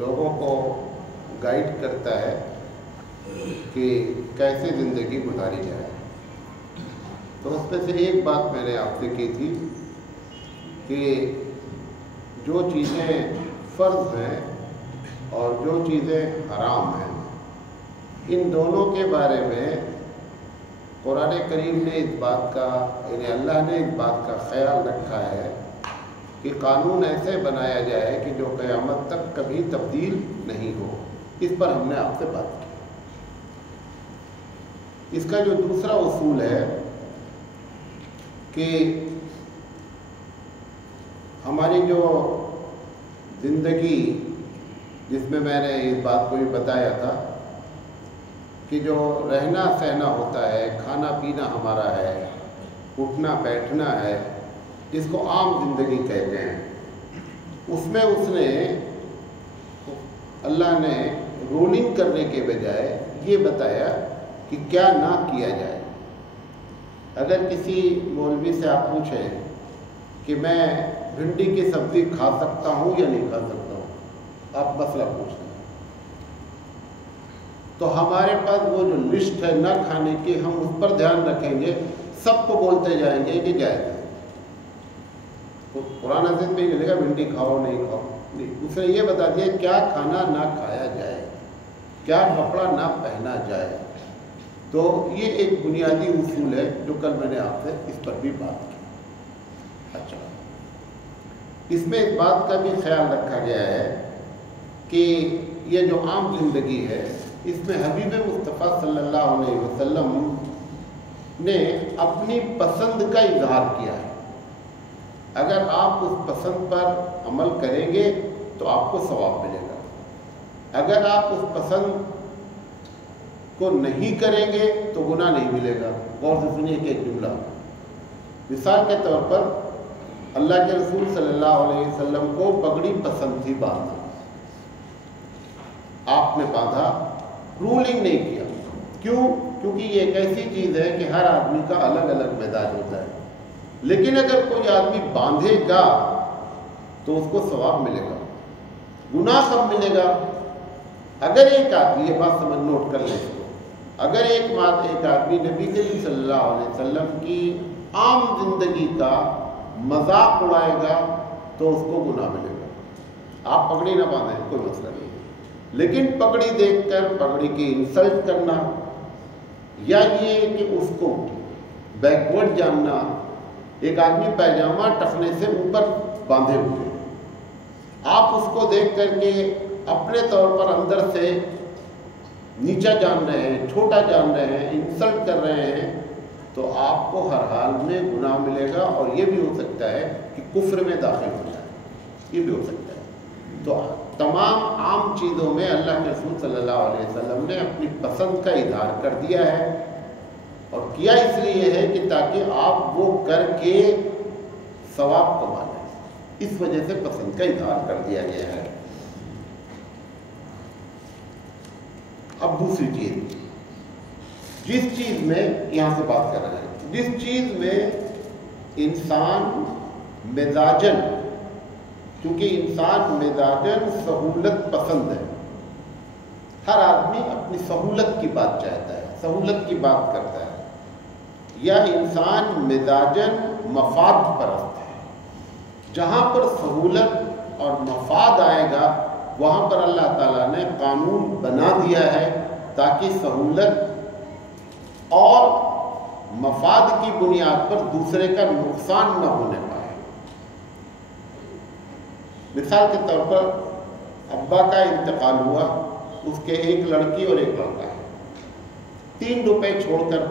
لوگوں کو گائیڈ کرتا ہے کہ کیسے زندگی گزاری جائے۔ تو اس میں سے ایک بات میں نے آپ سے کی تھی کہ جو چیزیں فرض ہیں اور جو چیزیں حرام ہیں، ان دونوں کے بارے میں قرآن کریم نے اس بات کا، یعنی اللہ نے اس بات کا خیال رکھا ہے کہ قانون ایسے بنایا جائے کہ جو قیامت تک کبھی تبدیل نہیں ہو۔ اس پر ہم نے آپ سے بات کی۔ اس کا جو دوسرا اصول ہے کہ ہماری جو زندگی، جس میں نے اس بات کو بھی بتایا تھا کہ جو رہنا سہنا ہوتا ہے، کھانا پینا ہمارا ہے، اٹھنا بیٹھنا ہے، جس کو عام زندگی کہتے ہیں، اس میں اللہ نے رولنگ کرنے کے بجائے یہ بتایا کہ کیا نہ کیا جائے۔ اگر کسی مولوی سے آپ پوچھیں کہ میں بھنڈی کی سبزی کھا سکتا ہوں یا نہیں کھا سکتا ہوں، آپ مسئلہ پوچھ رہے ہیں، تو ہمارے پاس وہ جو لسٹ ہے نہ کھانے کی، ہم اس پر دھیان رکھیں گے، سب کو بولتے جائیں گے کہ جائز ہے۔ تو قرآن عزیز میں یہ لکھا بھنڈی کھاؤ نہیں کھاؤ نہیں، اس نے یہ بتا دیا کیا کھانا نہ کھایا جائے، کیا کپڑا نہ پہنا جائے۔ تو یہ ایک بنیادی اصول ہے جو کل میں نے آپ سے اس پر بھی بات کی۔ اچھا، اس میں اس بات کا بھی خیال رکھا گیا ہے کہ یہ جو عام زندگی ہے، اس میں حبیب مصطفیٰ صلی اللہ علیہ وسلم نے اپنی پسند کا اظہار کیا ہے۔ اگر آپ اس پسند پر عمل کریں گے تو آپ کو ثواب ملے گا، اگر آپ اس پسند کو نہیں کریں گے تو گناہ نہیں ملے گا۔ غور سے سنیے کہ ایک جملہ، مثال کے طور پر اللہ کے رسول صلی اللہ علیہ وسلم کو پگڑی پسند تھی باندھنا، آپ نے باندھا، رولنگ نہیں کیا۔ کیوں؟ کیونکہ یہ ایک ایسی چیز ہے کہ ہر آدمی کا الگ الگ مزاج ہوتا ہے، لیکن اگر کوئی آدمی باندھے گا تو اس کو ثواب ملے گا۔ گناہ کب ملے گا؟ اگر ایک آدمی، یہ بات سمجھ نوٹ کر لیں، اگر ایک آدمی نبی کریم صلی اللہ علیہ وسلم کی عام زندگی کا مذاق اڑائے گا تو اس کو گناہ ملے گا۔ آپ پگڑی نہ باندھیں، کوئی مسئلہ نہیں، لیکن پگڑی دیکھ کر پگڑی کی انسلٹ کرنا، یا یہ کہ اس کو بیکورڈ جاننا، ایک آدمی پیجامہ ٹخنے سے اوپر باندھے ہوئے، آپ اس کو دیکھ کر کے اپنے طور پر اندر سے نیچا جان رہے ہیں، چھوٹا جان رہے ہیں، انسلٹ کر رہے ہیں، تو آپ کو ہر حال میں گناہ ملے گا، اور یہ بھی ہو سکتا ہے کہ کفر میں داخل ہو جائے، یہ بھی ہو سکتا ہے۔ تو تمام عام چیزوں میں اللہ کے رسول صلی اللہ علیہ وسلم نے اپنی پسند کا اظہار کر دیا ہے، اور کیا اس لیے ہے کہ تاکہ آپ وہ کر کے ثواب کما لیں، اس وجہ سے پسند کا اظہار کر دیا گیا ہے۔ اب دوسری چیز، جس چیز میں یہاں سے بات کر رہے ہیں، جس چیز میں انسان مزاجن، کیونکہ انسان مزاجن سہولت پسند ہے، ہر آدمی اپنی سہولت کی بات چاہتا ہے، سہولت کی بات کرتا ہے، یا انسان مزاجن مفاد پرست ہے۔ جہاں پر سہولت اور مفاد آئے گا وہاں پر اللہ تعالیٰ نے قانون بنا دیا ہے تاکہ سہولت اور مفاد کی بنیاد پر دوسرے کا نقصان نہ ہونے پائے۔ مثال کے طور پر ابا کا انتقال ہوا، اس کے ایک لڑکی اور ایک لڑکا ہے، 3 روپے چھوڑ کر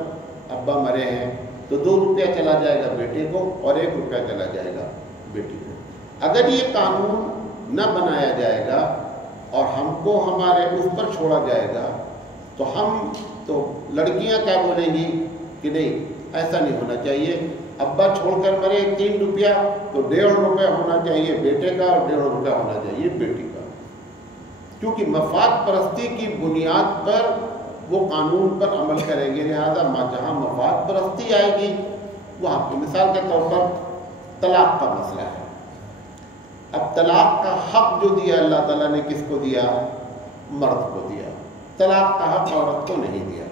ابا مرے ہیں، تو 2 روپیہ چلا جائے گا بیٹے کو اور 1 روپیہ چلا جائے گا بیٹی کو۔ اگر یہ قانون نہ بنایا جائے گا اور ہم کو ہمارے اس پر چھوڑا جائے گا تو لڑکیاں کیا بولیں گی کہ نہیں، ایسا نہیں ہونا چاہیے، ابا چھوڑ کر مرے 3 روپیہ تو 1.5 روپیہ ہونا چاہیے بیٹے کا اور 1.5 روپیہ ہونا چاہیے بیٹی کا، کیونکہ مفاد پرستی کی بنیاد پر وہ قانون پر عمل کریں گے۔ لہذا جہاں مفاد پرستی آئے گی وہاں پہ، مثال کے طور پر طلاق کا مسئلہ ہے، اب طلاق کا حق جو دیا اللہ تعالیٰ نے کس کو دیا؟ مرد کو دیا. طلاق کا حق عورت کو نہیں دیا.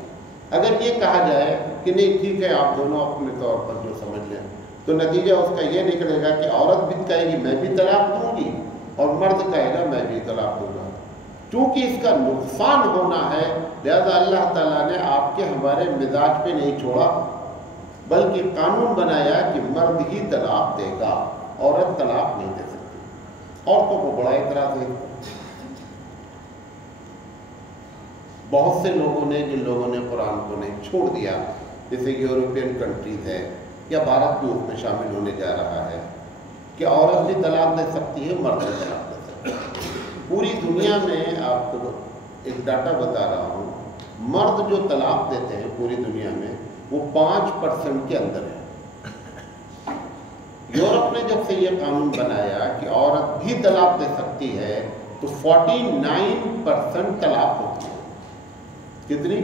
اگر یہ کہا جائے کہ نہیں ٹھیک ہے آپ دونوں اپنے طور پر جو سمجھ لیں، تو نتیجہ اس کا یہ نکلے گا کہ عورت بھی کہے گی میں بھی طلاق دوں گی اور مرد کہے گا میں بھی طلاق دوں گا. چونکہ اس کا نقصان ہونا ہے لہذا اللہ تعالیٰ نے آپ کے ہمارے مزاج پہ نہیں چھوڑا، بلکہ قانون بنایا کہ مرد ہی طلاق دے گا، عورت طلاق نہیں دے سکتی. عورتوں کو بڑا اعتراض ہے. بہت سے لوگوں نے، جن لوگوں نے قرآن کو نہیں چھوڑ دیا، جیسے یورپین کنٹریز ہے یا بھارت بھی اس میں شامل ہونے جا رہا ہے کہ عورت بھی طلاق دے سکتی ہے، مرد بھی طلاق دے سکتا ہے. پوری دنیا میں آپ کو ایک ڈاٹا بتا رہا ہوں، مرد جو طلاق دیتے ہیں پوری دنیا میں وہ 5% کے اندر ہے. یورپ نے جب سے یہ قانون بنایا کہ عورت بھی طلاق دے سکتی ہے تو 49% طلاق ہوتی ہے. کتنی؟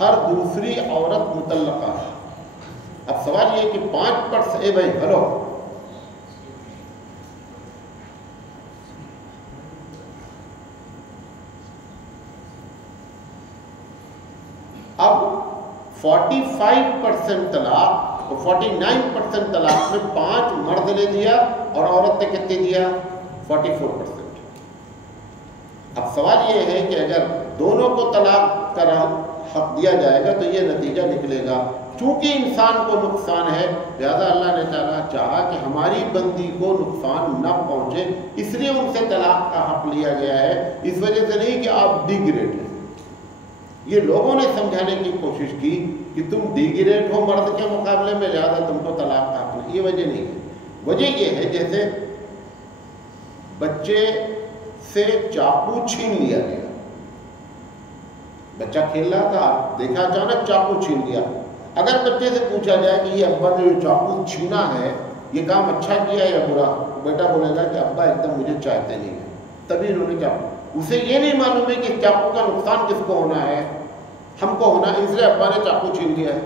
ہر دوسری عورت مطلقہ ہے. اب سوال یہ کہ 5%، اے بھائی ہلو، اب 45% طلاق تو 49% طلاق میں 5 مرد نے دیا اور عورت نے کتنے دیا؟ 44%. اب سوال یہ ہے کہ اگر دونوں کو طلاق کا حق دیا جائے گا تو یہ نتیجہ نکلے گا چونکہ انسان کو نقصان ہے لہذا اللہ نے چاہا کہ ہماری بندی کو نقصان نہ پہنچے، اس لیے ان سے طلاق کا حق لیا گیا ہے. اس وجہ سے نہیں کہ آپ ڈی گریڈ ہیں. یہ لوگوں نے سمجھانے کی کوشش کی کہ تم ڈی گریڈ ہو مرد کے مقابلے میں لہذا تم کو طلاق کا حق نہیں. یہ وجہ نہیں ہے. وجہ یہ ہے جیسے بچے سے چاقو چھین لیا گیا، بچہ کھیل رہا تھا، دیکھا اچانک چاقو چھین لیا. اگر بچے سے پوچھا جائے کہ یہ ابا نے جو چاقو چھینا ہے یہ کام اچھا کیا یا برا، بیٹا بولے گا کہ ابا ایک دم مجھے چاہتے نہیں ہے، تبھی انہوں نے چاقو. اسے یہ نہیں معلوم ہے کہ چاقو کا نقصان کس کو ہونا ہے؟ ہم کو ہونا ہے، اس لیے ابا نے چاقو چھین لیا ہے.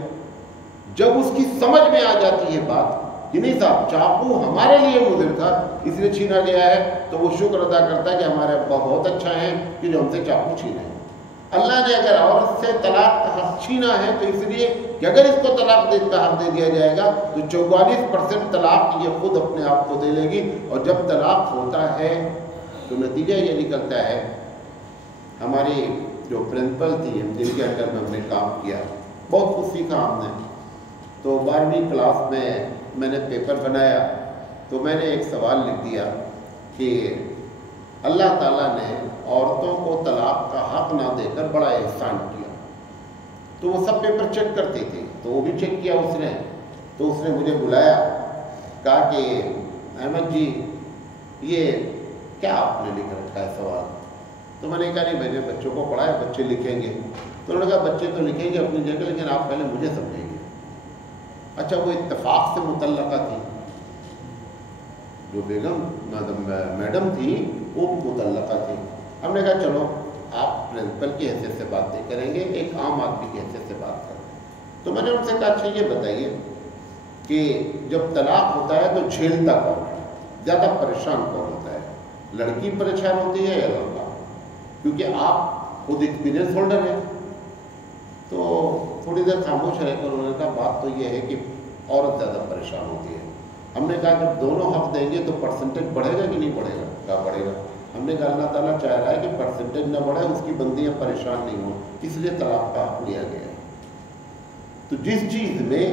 جب اس کی سمجھ میں آ جاتی ہے بات کہ نہیں صاحب چاقو ہمارے لیے مضر تھا اس لیے چھینا گیا ہے، تو وہ شکر ادا کرتا ہے کہ ہمارے ابا بہت اچھا ہیں کہ جو ہم سے چاقو چھینے. اللہ نے اگر عورت سے طلاق کا حق چھینا ہے تو اس لیے کہ اگر اس کو طلاق کا حق دے دیا جائے گا تو 44% طلاق یہ خود اپنے آپ کو دے لے گی. اور جب طلاق ہوتا ہے تو نتیجہ یہ نکلتا ہے. ہماری جو پرنسپل تھی جن کے انڈر میں ہم نے کام کیا، بہت کچھ سیکھا ہم نے. تو 12ویں کلاس میں نے پیپر بنایا تو میں نے ایک سوال لکھ دیا کہ اللہ تعالیٰ نے عورتوں کو طلاق کا حق نہ دے کر بڑا احسان کیا. تو وہ سب پیپر چیک کرتی تھی تو وہ بھی چیک کیا اس نے. تو اس نے مجھے بلایا، کہا کہ احمد جی یہ کیا آپ نے لکھ رکھا ہے سوال؟ تو میں نے کہا نہیں میں نے بچوں کو پڑھایا، بچے لکھیں گے. تو انہوں نے کہا بچے تو لکھیں گے اپنی جگہ لیکن آپ پہلے مجھے سمجھیں گے. اچھا وہ اتفاق سے متعلقہ تھی، جو بیگم میڈم تھی وہ متعلقہ تھی. ہم نے کہا چلو آپ پرنسپل کی حیثیت سے بات نہیں کریں گے، ایک عام آدمی کی حیثیت سے بات کریں. تو میں نے ان سے کہا اچھا یہ بتائیے کہ جب طلاق ہوتا ہے تو جھیلتا کون ہے، زیادہ پریشان کون ہوتا ہے؟ لڑکی پریشان ہوتی ہے یا لڑکا؟ کیونکہ آپ خود ایکسپیرینس ہولڈر ہیں. تو تھوڑی دیر خاموش رہ کر انہوں نے کہا بات تو یہ ہے کہ عورت زیادہ پریشان ہوتی ہے. ہم نے کہا جب دونوں حق دیں گے تو پرسنٹیج بڑھے گا کہ نہیں بڑھے گا؟ کہا بڑھے گا. ہم نے کہا اللہ تعالیٰ چاہ رہا ہے کہ پرسنٹیج نہ بڑھے، اس کی بندیاں پریشان نہیں ہوں، اس لیے طلاق کا حق لیا گیا ہے. تو جس چیز میں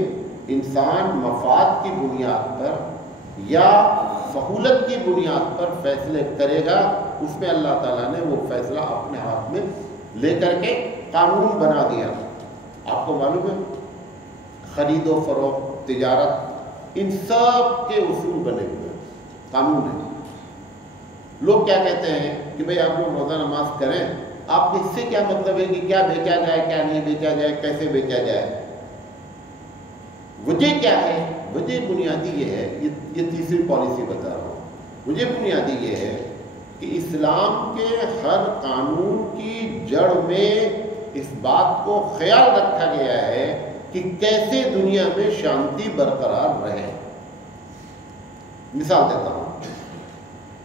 انسان مفاد کی بنیاد پر یا سہولت کی بنیاد پر فیصلے کرے گا اس میں اللہ تعالیٰ نے وہ فیصلہ اپنے ہاتھ میں لے کر کے قانون بنا دیا. آپ کو معلوم ہے خرید و فروخت، تجارت، ان سب کے اصول بنے ہوئے قانون ہے. لوگ کیا کہتے ہیں کہ بھئی آپ لوگ روزہ نماز کریں، آپ اس سے کیا مطلب ہے کہ کیا بیچا جائے کیا نہیں بیچا جائے، کیسے بیچا جائے؟ وجہ کیا ہے؟ وجہ بنیادی یہ ہے، یہ تیسری پالیسی بتا رہا ہوں. وجہ بنیادی یہ ہے کہ اسلام کے ہر قانون کی جڑ میں اس بات کو خیال رکھا گیا ہے کہ کیسے دنیا میں شانتی برقرار رہے. مثال دیتا ہوں،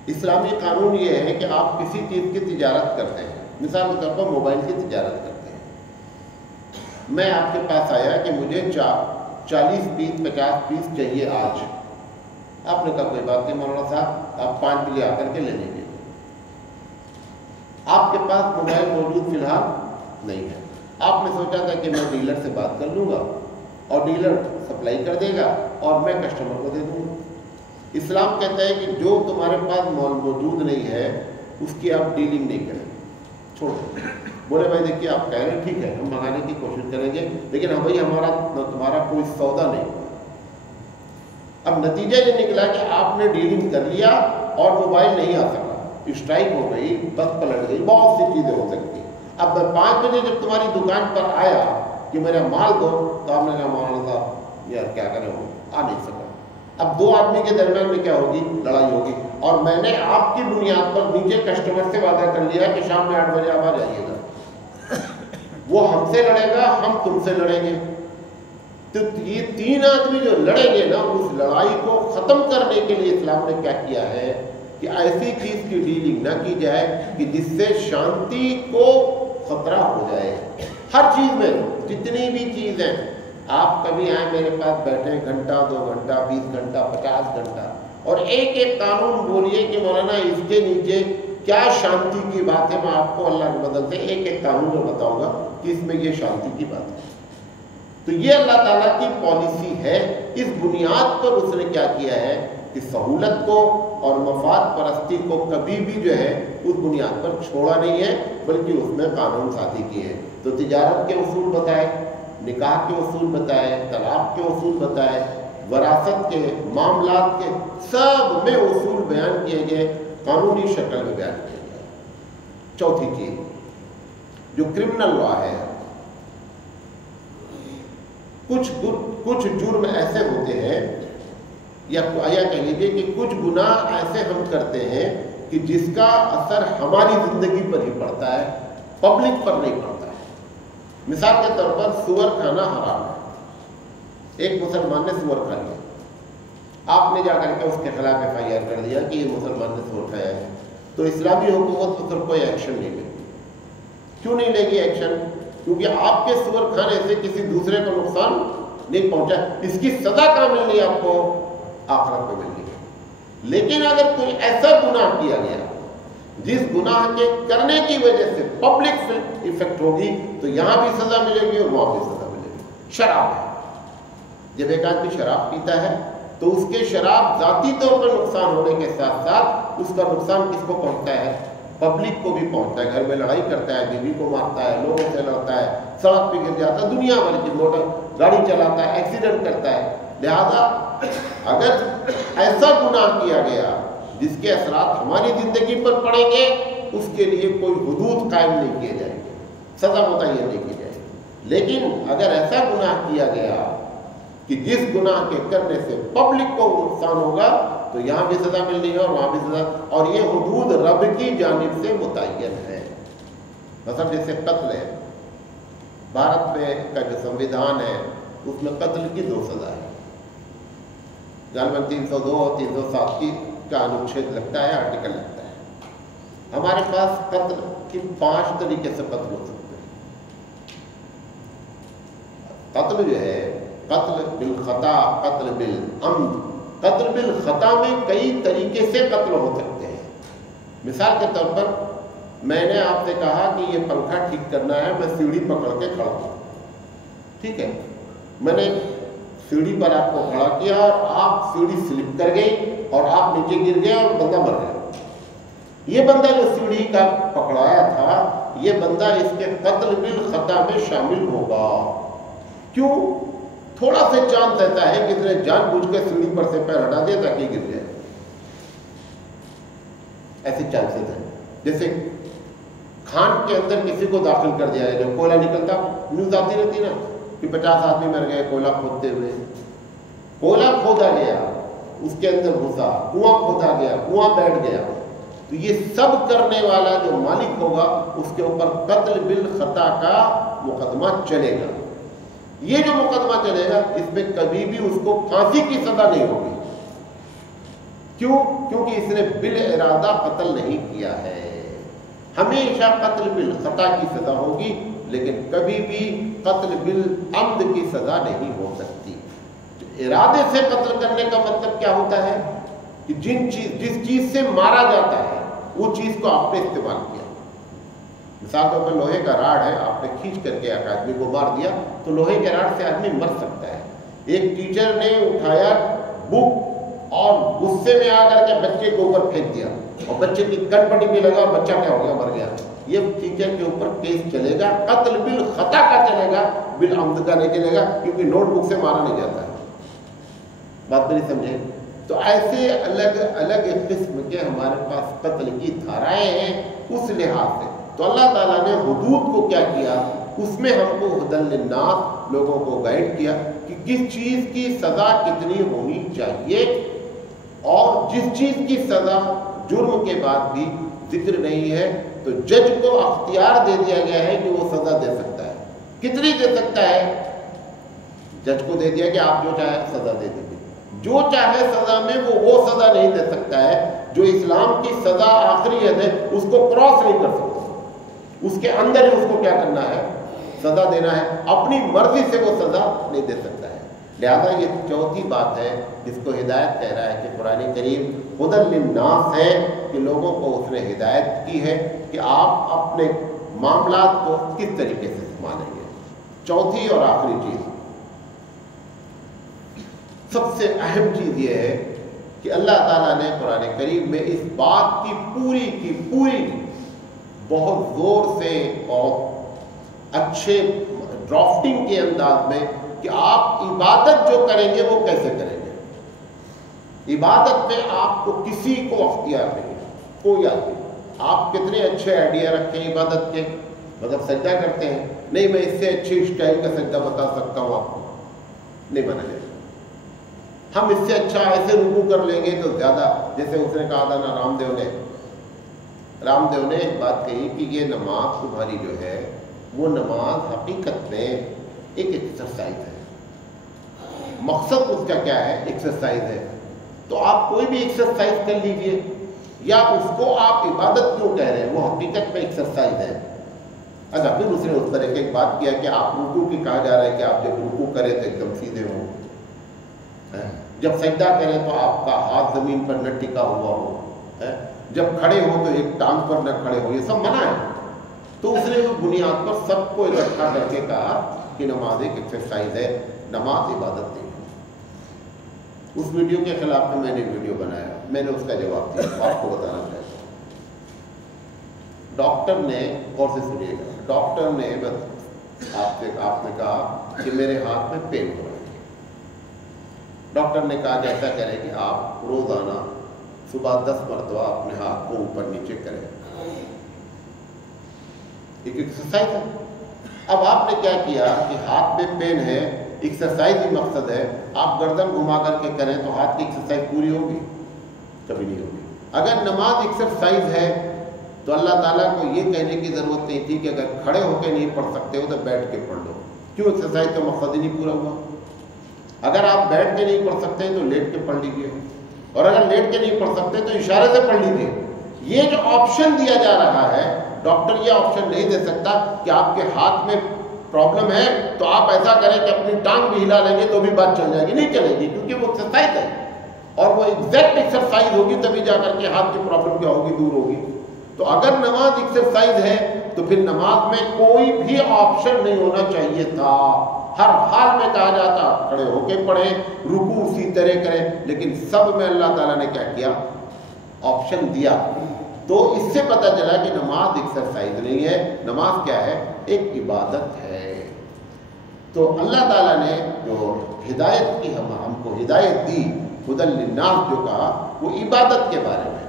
اسلامی قانون یہ ہے کہ آپ کسی چیز کی تجارت کرتے ہیں، مثال کے طور پر موبائل کی تجارت کرتے ہیں، میں آپ کے پاس آیا کہ مجھے 40 پیس 50 پیس چاہیے آج، آپ نے کہا کوئی بات نہیں مولانا صاحب، آپ 5 بجے آ کر کے لے لیجیے۔ آپ کے پاس موبائل موجود فی الحال نہیں ہے، آپ نے سوچا تھا کہ میں ڈیلر سے بات کر لوں گا اور ڈیلر سپلائی کر دے گا اور میں کسٹمر کو دے دوں گا۔ اسلام کہتا ہے کہ جو تمہارے پاس موجود نہیں ہے اس کی آپ ڈیلنگ نہیں کریں، چھوڑ دیں۔ بولے بھائی دیکھیے آپ کہہ رہے ہیں ٹھیک ہے ہم منگانے کی کوشش کریں گے، لیکن بھائی تمہارا کوئی سودا نہیں ہوا۔ اب نتیجہ یہ نکلا کہ آپ نے ڈیلنگ کر لیا اور موبائل نہیں آ سکا، اسٹرائک ہو گئی، بس پلٹ گئی، بہت سی چیزیں ہو سکتی ہیں۔ اب میں 5 بجے جب تمہاری دکان پر آیا کہ میرا مال دو، تو آپ نے کہا مولانا صاحب یار کیا کریں وہ آ نہیں سکا۔ اب 2 آدمی کے درمیان میں کیا ہوگی؟ لڑائی ہوگی، اور میں نے آپ کی بنیاد پر نیچے کسٹمر سے وعدہ کر لیا کہ شام میں 8 بجے آپ آ جائیے گا، وہ ہم سے لڑے گا، ہم تم سے لڑیں گے۔ تو یہ 3 آدمی جو لڑیں گے نا، اس لڑائی کو ختم کرنے کے لیے اسلام نے کیا کیا ہے کہ ایسی چیز کی ڈیلنگ نہ کی جائے کہ جس سے شانتی کو خطرہ ہو جائے۔ ہر چیز میں جتنی بھی چیز ہیں، آپ کبھی آئیں میرے پاس بیٹھے گھنٹہ 2 گھنٹہ 20 گھنٹہ 50 گھنٹہ اور ایک ایک قانون بولیے کہ مولانا اس کے نیچے کیا شانتی کی بات ہے، میں آپ کو اللہ کے بدل سے ایک ایک قانون میں بتاؤں گا کہ اس میں یہ شانتی کی بات ہے۔ تو یہ اللہ تعالیٰ کی پالیسی ہے، اس بنیاد پر اس نے کیا کیا ہے کہ سہولت کو اور مفاد پرستی کو کبھی بھی جو ہے اس بنیاد پر چھوڑا نہیں ہے، بلکہ اس میں قانون سازی کی ہے۔ تو تجارت کے اصول بتائے، نکاح کے اصول بتائے، طلاق کے اصول بتائے، وراثت کے معاملات کے سب میں اصول بیان کیے گئے، قانونی شکل میں بیان کیے گئے۔ چوتھی چیز جو کرمنل لا ہے، کچھ جرم ایسے ہوتے ہیں یا کہہ لیجیے کہ کچھ گناہ ایسے ہم کرتے ہیں کہ جس کا اثر ہماری زندگی پر ہی پڑتا ہے، پبلک پر نہیں پڑتا ہے۔ مثال کے طور پر سور کھانا حرام ہے، ایک مسلمان نے سور کھا لیا، آپ نے جا کر کے اس کے خلاف FIR کر دیا کہ یہ مسلمان نے سور کھایا ہے، تو اسلامی حکومت اس پر کوئی ایکشن نہیں لے گی۔ کیوں نہیں لے گی ایکشن؟ کیونکہ آپ کے سور کھانے سے کسی دوسرے کو نقصان نہیں پہنچا، اس کی سزا کہاں ملنی آپ کو؟ آخرت میں ملنی ہے۔ لیکن اگر کوئی ایسا گناہ کیا گیا جس گناہ کے کرنے کی وجہ سے پبلک ایفیکٹ ہوگی، تو یہاں بھی سزا ملے گی اور وہاں بھی سزا ملے گی۔ شراب ہے، جب ایک آدمی شراب پیتا ہے تو اس کے شراب ذاتی طور پر نقصان ہونے کے ساتھ ساتھ اس کا نقصان کس کو پہنچتا ہے؟ پبلک کو بھی پہنچتا ہے، گھر میں لڑائی کرتا ہے، بیوی کو مارتا ہے، لوگوں سے لڑتا ہے، سڑک پہ گر جاتا ہے، دنیا بھر کی موٹر گاڑی چلاتا ہے، ایکسیڈنٹ کرتا ہے۔ لہذا اگر ایسا گناہ کیا گیا جس کے اثرات ہماری زندگی پر پڑیں گے، اس کے لیے کوئی حدود قائم نہیں کیے جائیں گے، سزا متعین نہیں کی جائے گی۔ لیکن اگر ایسا گناہ کیا گیا کہ جس گناہ کے کرنے سے پبلک کو نقصان ہوگا، تو یہاں بھی سزا ملنی ہے اور وہاں بھی سزا، اور یہ حدود رب کی جانب سے متعین ہے۔ مثلا جیسے قتل ہے، بھارت میں کا جو سنویدھان ہے اس میں قتل کی 2 سزا ہے، غالباً 302 اور 307 کا انوچھید لگتا ہے، آرٹیکل لگتا ہے۔ ہمارے پاس قتل کی 5 طریقے سے قتل ہو سکتے ہیں۔ قتل جو ہے، قتل بالخطا، قتل بالعمد۔ قتل بالخطا میں کئی طریقے سے قتل ہو سکتے ہیں۔ مثال کے طور پر میں نے آپ سے کہا کہ یہ پنکھا ٹھیک کرنا ہے، میں سیڑھی پکڑ کے کھڑا ہوں، ٹھیک ہے، میں نے سیڑھی پر آپ کو کھڑا کیا اور آپ سیڑھی سلپ کر گئی اور آپ نیچے گر گئے اور بندہ مر گیا۔ یہ بندہ جو سیڑھی کا پکڑایا تھا، یہ بندہ اس کے قتل بالخطا میں شامل ہوگا۔ کیوں؟ تھوڑا سے چانس رہتا ہے کہ اس نے جان بوجھ کے سیڑھی پر سے پیر ہٹا دیا تاکہ گر جائے، ایسے چانسز ہیں۔ جیسے کھان کے اندر کسی کو داخل کر دیا ہے، جو کوئلہ نکلتا، نیوز آتی رہتی نا کہ 50 آدمی مر گئے کوئلہ کھودتے ہوئے۔ کوئلہ کھودا گیا، اس کے اندر گھسا، کنواں کھودا گیا، کنواں بیٹھ گیا، تو یہ سب کرنے والا جو مالک ہوگا اس کے اوپر قتل بالخطا کا مقدمہ چلے گا۔ یہ جو مقدمہ چلے گا اس میں کبھی بھی اس کو پھانسی کی سزا نہیں ہوگی، کیوں؟ کیونکہ اس نے بالارادہ قتل نہیں کیا ہے۔ ہمیشہ قتل بالخطا کی سزا ہوگی، لیکن کبھی بھی قتل بالعمد کی سزا نہیں ہو سکتی۔ ارادے سے قتل کرنے کا مطلب کیا ہوتا ہے کہ جس چیز سے مارا جاتا ہے وہ چیز کو آپ نے استعمال کیا۔ مثال طور پر لوہے کا راڈ ہے، آپ نے کھینچ کر کے ایک آدمی کو مار دیا تو لوہے کے راڈ سے آدمی مر سکتا ہے۔ ایک ٹیچر نے اٹھایا بک اور غصے میں آ کر کے بچے کے اوپر پھینک دیا اور بچے کی کن پٹی پہ لگا، بچہ کیا ہو گیا؟ مر گیا۔ یہ ٹیچر کے اوپر کیس چلے گا، قتل بالخطا کا چلے گا، بالعمد کا نہیں چلے گا، کیونکہ نوٹ بک سے مارا نہیں جاتا ہے۔ بات نہیں سمجھے؟ تو ایسے الگ الگ قسم کے ہمارے پاس قتل کی دھارائیں ہیں اس لحاظ سے۔ تو اللہ تعالیٰ نے حدود کو کیا کیا؟ اس میں ہم کو ہدی للناس، لوگوں کو گائیڈ کیا کہ کس چیز کی سزا کتنی ہونی چاہیے، اور جس چیز کی سزا جرم کے بعد بھی ذکر نہیں ہے تو جج کو اختیار دے دیا گیا ہے کہ وہ سزا دے سکتا ہے۔ کتنی دے سکتا ہے؟ جج کو دے دیا کہ آپ جو چاہے سزا دے دیجیے۔ جو چاہے سزا میں وہ سزا نہیں دے سکتا ہے جو اسلام کی سزا آخری حد ہے، اس کو کراس نہیں کر سکتا، اس کے اندر ہی اس کو کیا کرنا ہے؟ سزا دینا ہے۔ اپنی مرضی سے وہ سزا نہیں دے سکتا ہے۔ لہذا یہ چوتھی بات ہے جس کو ہدایت کہہ رہا ہے کہ قرآن کریم ہدی للناس ہے، کہ لوگوں کو اس نے ہدایت کی ہے کہ آپ اپنے معاملات کو کس طریقے سے سنبھالیں گے۔ چوتھی اور آخری چیز، سب سے اہم چیز یہ ہے کہ اللہ تعالیٰ نے قرآن کریم میں اس بات کی پوری بہت زور سے اور اچھے ڈرافٹنگ کے انداز میں کہ آپ عبادت جو کریں گے وہ کیسے کریں گے۔ عبادت میں آپ کو کسی کو اختیار نہیں ہے، کوئی آدمی۔ آپ کتنے اچھے آئیڈیا رکھیں عبادت کے، مطلب سجدہ کرتے ہیں، نہیں میں اس سے اچھی اسٹائل کا سجدہ بتا سکتا ہوں آپ کو، نہیں مانا جائے گا۔ ہم اس سے اچھا ایسے رکوع کر لیں گے تو زیادہ، جیسے اس نے کہا تھا نا رام دیو نے ایک بات کہی کہ یہ نماز تمہاری جو ہے وہ نماز حقیقت میں ایک ایکسرسائز ہے۔ مقصد اس کا کیا ہے؟ ایکسرسائز ہے۔ تو آپ کوئی بھی ایکسرسائز کر لیجئے، یا اس کو آپ عبادت کیوں کہہ رہے ہیں؟ وہ حقیقت میں ایکسرسائز ہے۔ اچھا، پھر اس نے اس طرح کی ایک بات کیا کہ آپ رکوع کی کہا جا رہا ہے کہ آپ جب رکوع کریں تو ایک دم سیدھے ہوں، جب سجدہ کریں تو آپ کا ہاتھ زمین پر نہ ٹکا ہوا ہو، جب کھڑے ہو تو ایک ٹانگ پر نہ کھڑے ہو، یہ سب منع ہے۔ تو اس نے اس بنیاد پر سب کو اکٹھا کر کے کہا کہ نماز ایک ایکسرسائز ہے، نماز عبادت نہیں ہے۔ اس ویڈیو کے خلاف میں نے ویڈیو بنایا، میں نے اس کا جواب دیا، آپ کو بتانا چاہتا ہوں۔ ڈاکٹر نے، اور سے سنیے گا، ڈاکٹر نے آپ نے کہا کہ میرے ہاتھ میں پین ہو رہا ہے۔ ڈاکٹر نے کہا کہ ایسا کریں کہ آپ روزانہ صبح 10 مرتبہ اپنے ہاتھ کو اوپر نیچے کریں، ایک ایکسرسائز ہے۔ اب آپ نے کیا کیا کہ ہاتھ میں پین ہے، ایکسرسائز ہی مقصد ہے، آپ گردن گھما کر کے کریں تو ہاتھ کی ایکسرسائز پوری ہوگی؟ کبھی نہیں ہوگی۔ اگر نماز ایکسرسائز ہے تو اللہ تعالیٰ کو یہ کہنے کی ضرورت نہیں تھی کہ اگر کھڑے ہو کے نہیں پڑھ سکتے ہو تو بیٹھ کے پڑھ لو، کیوں؟ ایکسرسائز کا مقصد ہی نہیں پورا ہوا۔ اگر آپ بیٹھ کے نہیں پڑھ سکتے تو لیٹ کے پڑھ لیجیے، اور اگر لیٹ کے نہیں پڑھ سکتے تو اشارے سے پڑھ لیجیے۔ یہ جو آپشن دیا جا رہا ہے، ڈاکٹر یہ آپشن نہیں دے سکتا کہ آپ کے ہاتھ میں پرابلم ہے تو آپ ایسا کریں کہ اپنی ٹانگ بھی ہلا لیں گے تو بھی بات چل جائے گی، نہیں چلے گی، کیونکہ وہ ایکسرسائز ہے اور وہ ایگزیکٹ ایکسرسائز ہوگی، تبھی جا کر کے ہاتھ کی پرابلم کیا ہوگی؟ دور ہوگی۔ تو اگر نماز ایکسرسائز ہے تو پھر نماز میں کوئی بھی آپشن نہیں ہونا چاہیے تھا، ہر حال میں کہا جاتا کھڑے ہو کے پڑھیں، رکوع اسی طرح کریں، لیکن سب میں اللہ تعالیٰ نے کیا کیا؟ آپشن دیا۔ تو اس سے پتہ چلا کہ نماز ایکسرسائز نہیں ہے، نماز کیا ہے؟ ایک عبادت ہے۔ تو اللہ تعالیٰ نے جو ہدایت کی ہم کو ہدایت دی، ہدی للناس جو کہا، وہ عبادت کے بارے میں۔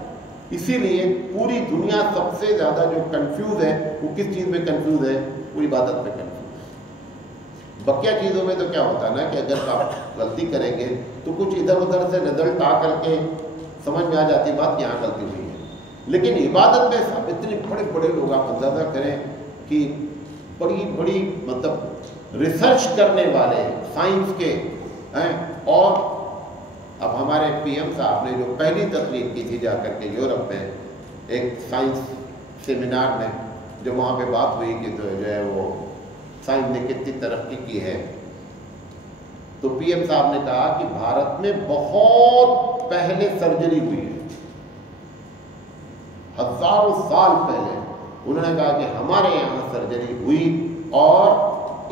اسی لیے پوری دنیا سب سے زیادہ جو کنفیوز ہے وہ کس چیز میں کنفیوز ہے؟ وہ عبادت میں کنفیوز ہے۔ بقیہ چیزوں میں تو کیا ہوتا ہے نا کہ اگر آپ غلطی کریں گے تو کچھ ادھر ادھر سے رزلٹ آ کر کے سمجھ میں آ جاتی بات یہاں غلطی ہوئی ہے، لیکن عبادت میں سب اتنے بڑے بڑے لوگ آپ اندازہ کریں کہ بڑی بڑی مطلب ریسرچ کرنے والے سائنس کے ہیں، اور اب ہمارے PM صاحب نے جو پہلی تقریر کی تھی جا کر کے یورپ میں ایک سائنس سیمینار میں، جو وہاں پہ بات ہوئی کہ جو ہے وہ سائنس نے کتنی ترقی کی ہے، تو PM صاحب نے کہا کہ بھارت میں بہت پہلے سرجری ہوئی ہے، ہزاروں سال پہلے۔ انہوں نے کہا کہ ہمارے یہاں سرجری ہوئی اور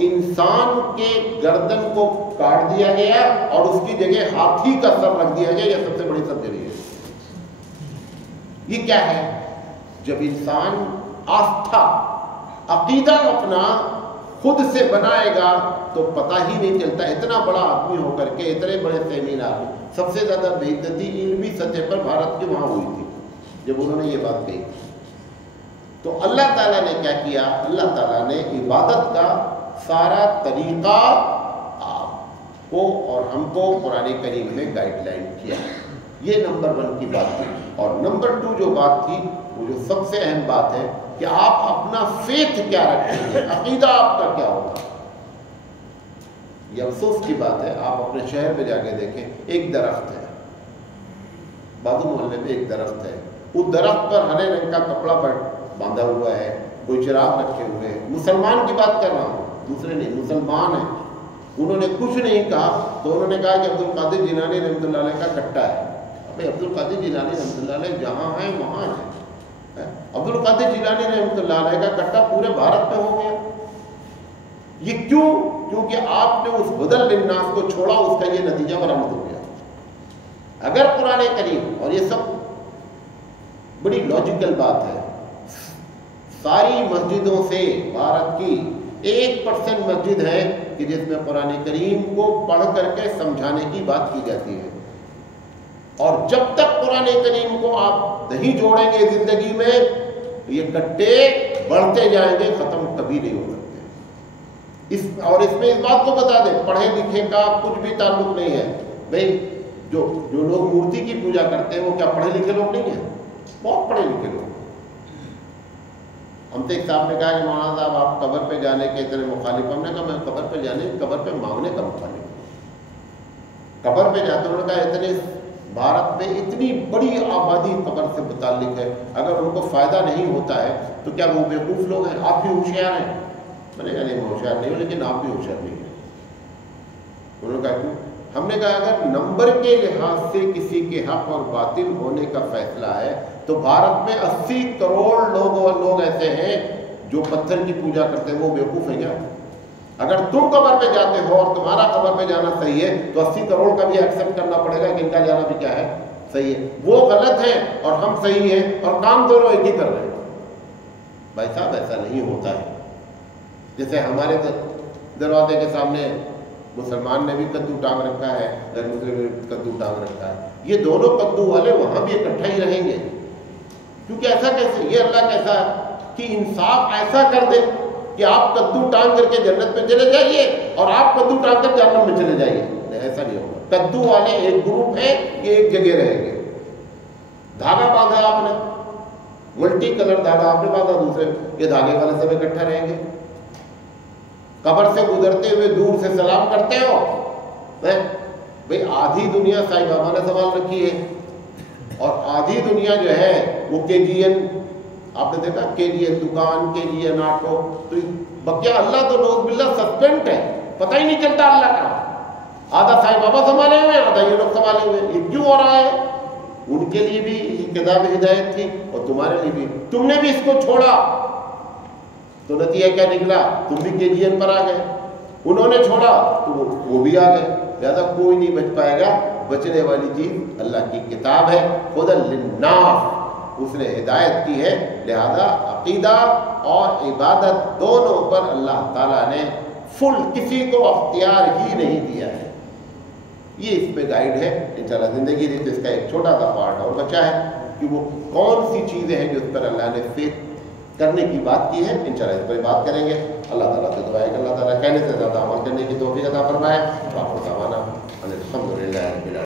انسان کے گردن کو کاٹ دیا گیا اور اس کی جگہ ہاتھی کا سر رکھ دیا گیا، یہ سب سے بڑی سرجری ہے۔ یہ کیا ہے؟ جب انسان آستھا عقیدہ اپنا خود سے بنائے گا تو پتہ ہی نہیں چلتا۔ اتنا بڑا آدمی ہو کر کے اتنے بڑے سیمینار میں سب سے زیادہ بے عزتی علمی سطح پر بھارت کے وہاں ہوئی تھی جب انہوں نے یہ بات کہی۔ تو اللہ تعالیٰ نے کیا کیا؟ اللہ تعالیٰ نے عبادت کا سارا طریقہ آپ کو اور ہم کو قرآن کریم میں گائیڈ لائن کیا۔ یہ نمبر 1 کی بات تھی۔ اور نمبر 2 جو بات تھی، وہ جو سب سے اہم بات ہے کہ آپ اپنا فیتھ کیا رکھیں گے، عقیدہ آپ کا کیا ہوگا۔ یہ افسوس کی بات ہے، آپ اپنے شہر میں جا کے دیکھیں، ایک درخت ہے، بادو محلے میں ایک درخت ہے، اس درخت پر ہرے رنگ کا کپڑا باندھا ہوا ہے، کوئی چراغ رکھے ہوئے ہیں۔ مسلمان کی بات کر رہا ہوں، دوسرے نہیں، مسلمان ہیں۔ انہوں نے کچھ نہیں کہا تو انہوں نے کہا کہ عبد القادر جیلانی رحمۃ اللہ علیہ کا کٹا ہے۔ ابھی عبد القادر جیلانی رحمۃ اللہ علیہ جہاں ہیں وہاں ہے۔ عبد القادر جیلانی رحمۃ اللہ علیہ کا کٹا پورے بھارت میں ہو گیا۔ یہ کیوں؟ کیونکہ آپ نے اس بدل للناس کو چھوڑا، اس کا یہ نتیجہ برآمد ہو گیا۔ اگر قرآن کریم، اور یہ سب بڑی لاجیکل بات ہے، ساری مسجدوں سے بھارت کی 1% مسجد ہے کہ جس میں قرآن کریم کو پڑھ کر کے سمجھانے کی بات کی جاتی ہے، اور جب تک قرآن کریم کو آپ نہیں جوڑیں گے زندگی میں، یہ کٹے بڑھتے جائیں گے، ختم کبھی نہیں ہو سکتے۔ اور اس میں اس بات کو بتا دیں، پڑھے لکھے کا کچھ بھی تعلق نہیں ہے بھائی۔ جو لوگ مورتی کی پوجا کرتے ہیں وہ کیا پڑھے لکھے لوگ نہیں ہیں؟ بہت پڑھے لکھے لوگ۔ ہم تو ایک صاحب نے کہا کہ مولانا صاحب آپ قبر پہ جانے کے اتنے مخالف۔ ہم نے کہا میں قبر پہ جانے، قبر پہ مانگنے کا مخالف۔ قبر پہ جاتے انہوں نے کہا اتنے بھارت میں اتنی بڑی آبادی قبر سے متعلق ہے، اگر ان کو فائدہ نہیں ہوتا ہے تو کیا وہ بیوقوف لوگ ہیں؟ آپ بھی ہوشیار ہیں۔ میں نے کہا نہیں میں ہوشیار نہیں ہوں، لیکن آپ بھی ہوشیار نہیں ہیں۔ انہوں نے کہا کیوں؟ ہم نے کہا اگر نمبر کے لحاظ سے کسی کے حق اور باطل ہونے کا فیصلہ ہے تو بھارت میں 80 کروڑ لوگ ایسے ہیں جو پتھر کی پوجا کرتے ہیں، وہ بیوقوف ہیں کیا؟ اگر تم قبر پہ جاتے ہو اور تمہارا قبر پہ جانا صحیح ہے تو 80 کروڑ کا بھی ایکسیپٹ کرنا پڑے گا کہ ان کا جانا بھی کیا ہے؟ صحیح ہے۔ وہ غلط ہے اور ہم صحیح ہیں، اور کام دونوں ایک ہی کر رہے ہیں۔ بھائی صاحب ایسا نہیں ہوتا ہے۔ جیسے ہمارے دروازے کے سامنے مسلمان نے بھی کدو ٹانگ رکھا ہے، غیر مسلم نے بھی کدو ٹانگ رکھا ہے، یہ دونوں کدو والے وہاں بھی اکٹھا ہی رہیں گے۔ کیونکہ ایسا کیسے؟ یہ اللہ کیسا ہے کہ انصاف ایسا کر دے کہ آپ کدو ٹانگ کر کے جنت میں چلے جائیے اور آپ کدو ٹانگ کر جہنم میں چلے جائیے؟ ایسا نہیں ہوگا۔ کدو والے ایک گروپ ہے، یہ ایک جگہ رہیں گے۔ دھاگا باندھا آپ نے، ملٹی کلر دھاگا آپ نے باندھا، دوسرے یہ دھاگے والے سب اکٹھا رہیں گے۔ قبر سے گزرتے ہوئے دور سے سلام کرتے ہو بھئی، آدھی دنیا سائی بابا نے سنبھال رکھی ہے، اور آدھی دنیا جو ہے وہ KGN، آپ نے دیکھا KGN دکان، KGN آٹو، تو بقیہ اللہ تو نوز باللہ سسپینٹ ہے، پتہ ہی نہیں چلتا اللہ کا۔ آدھا سائی بابا سنبھالے ہوئے، آدھا یہ لوگ سنبھالے ہوئے۔ یہ کیوں ہو رہا ہے؟ ان کے لیے بھی کتاب ہدایت تھی اور تمہارے لیے بھی، تم نے بھی اس کو چھوڑا تو نتیجہ کیا نکلا؟ تم بھی KGN پر آ گئے۔ انہوں نے چھوڑا تو وہ بھی آ گئے۔ لہذا کوئی نہیں بچ پائے گا۔ بچنے والی چیز اللہ کی کتاب ہے، ہدی للناس، اس نے ہدایت کی ہے۔ لہذا عقیدہ اور عبادت دونوں پر اللہ تعالیٰ نے فل، کسی کو اختیار ہی نہیں دیا ہے۔ یہ اس پہ گائیڈ ہے انشاءاللہ زندگی میں۔ اس کا ایک چھوٹا سا پارٹ اور بچا ہے کہ وہ کون سی چیزیں ہیں جو اس پر اللہ نے فیتھ کرنے کی بات کی ہے، انشاءاللہ اس پر بات کریں گے۔ اللہ تعالیٰ سے دعا ہے کہ اللہ تعالیٰ کہنے سے زیادہ عمل کرنے کی توفیق عطا فرمائے۔